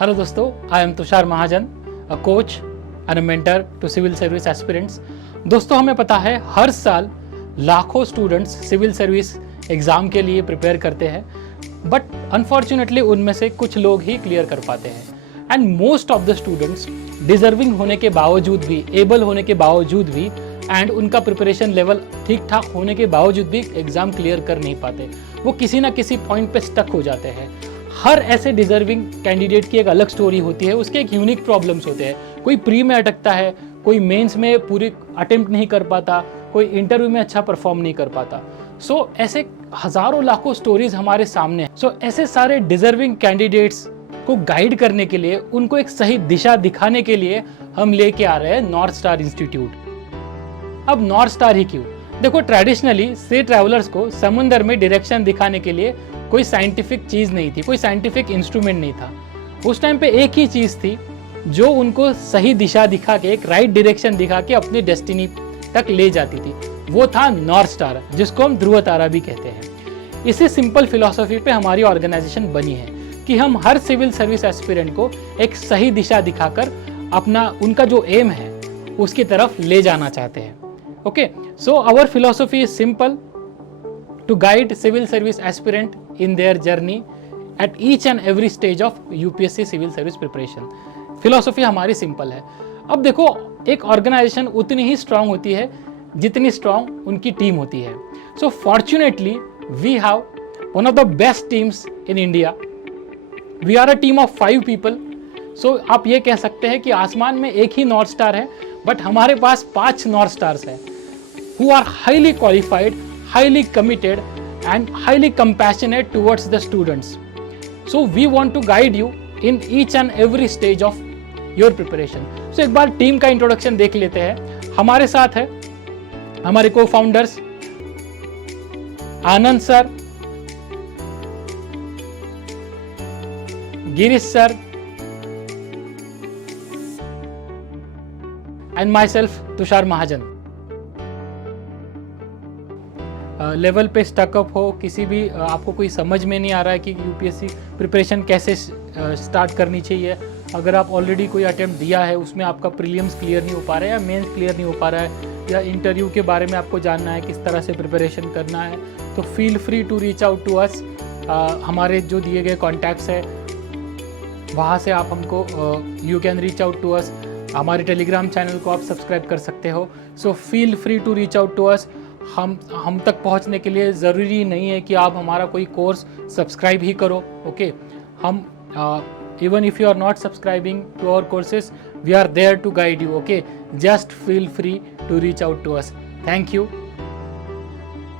Hello दोस्तों, I am Tushar Mahajan, a coach and a mentor to civil service aspirants. दोस्तों, हमें पता है हर साल लाखों स्टूडेंट्स सिविल सर्विस एग्ज़ाम के लिए प्रिपेयर करते हैं, बट अनफॉर्चुनेटली उनमें से कुछ लोग ही क्लियर कर पाते हैं। And most of the students deserving होने के बावजूद भी, एबल होने के बावजूद भी एंड उनका प्रिपरेशन लेवल ठीक ठाक होने के बावजूद भी एग्ज़ाम क्लियर कर नहीं पाते। वो किसी ना किसी पॉइंट पे स्टक हो जाते हैं। हर ऐसे डिजर्विंग कैंडिडेट की एक अलग स्टोरी होती है, उसके एक यूनिक प्रॉब्लम्स होते हैं। कोई प्री में अटकता है, कोई मेंस में पूरी अटेम्प्ट नहीं कर पाता, कोई इंटरव्यू में अच्छा परफॉर्म नहीं कर पाता। सो ऐसे हजारों लाखों स्टोरीज हमारे सामने हैं। सो ऐसे सारे डिजर्विंग कैंडिडेट्स को गाइड करने के लिए, उनको एक सही दिशा दिखाने के लिए हम लेके आ रहे हैं नॉर्थ स्टार इंस्टीट्यूट। अब नॉर्थ स्टार ही क्यों? देखो, ट्रेडिशनली सी ट्रैवलर्स को समुद्र में डायरेक्शन दिखाने के लिए कोई साइंटिफिक चीज नहीं थी, कोई साइंटिफिक इंस्ट्रूमेंट नहीं था। उस टाइम पे एक ही चीज थी जो उनको सही दिशा दिखा के, एक राइट डायरेक्शन दिखा के अपनी डेस्टिनी तक ले जाती थी। वो था नॉर्थ स्टार, जिसको हम ध्रुव तारा भी कहते हैं। इसी सिंपल फिलॉसफी पे हमारी ऑर्गेनाइजेशन बनी है कि हम हर सिविल सर्विस एस्पिरेंट को एक सही दिशा दिखाकर अपना, उनका जो एम है उसकी तरफ ले जाना चाहते हैं। Okay, so our philosophy is simple, to guide civil service aspirant in their journey at each and every stage of UPSC civil service preparation। Philosophy हमारी सिंपल है। अब देखो, एक ऑर्गेनाइजेशन उतनी ही स्ट्रांग होती है जितनी स्ट्रांग उनकी टीम होती है। So fortunately we have one of the best teams in India. We are a team of 5 people. So आप ये कह सकते हैं कि आसमान में एक ही नॉर्थ स्टार है, बट हमारे पास 5 नॉर्थ स्टार्स हैं who are highly qualified, highly committed and highly compassionate towards the students. So we want to guide you in each and every stage of your preparation. So एक बार team का introduction देख लेते हैं। हमारे साथ है हमारे को founders Anand sir, Girish sir and my self Tushar Mahajan. Level पे स्टकअप हो, किसी भी आपको कोई समझ में नहीं आ रहा है कि यूपीएससी प्रिपरेशन कैसे स्टार्ट करनी चाहिए, अगर आप ऑलरेडी कोई अटेम्प्ट दिया है, उसमें आपका प्रीलिम्स क्लियर नहीं हो पा रहा है या मेंस क्लियर नहीं हो पा रहा है, या इंटरव्यू के बारे में आपको जानना है किस तरह से प्रिपरेशन करना है, तो feel free to reach out to us. हमारे जो दिए गए कॉन्टैक्ट्स है वहाँ से आप हमको you can reach out to us. हमारे टेलीग्राम चैनल को आप सब्सक्राइब कर सकते हो। So feel free to reach out to us. हम तक पहुंचने के लिए ज़रूरी नहीं है कि आप हमारा कोई कोर्स सब्सक्राइब ही करो। ओके, हम even if you are not subscribing to our courses, we are there to guide you. Okay, just feel free to reach out to us. Thank you.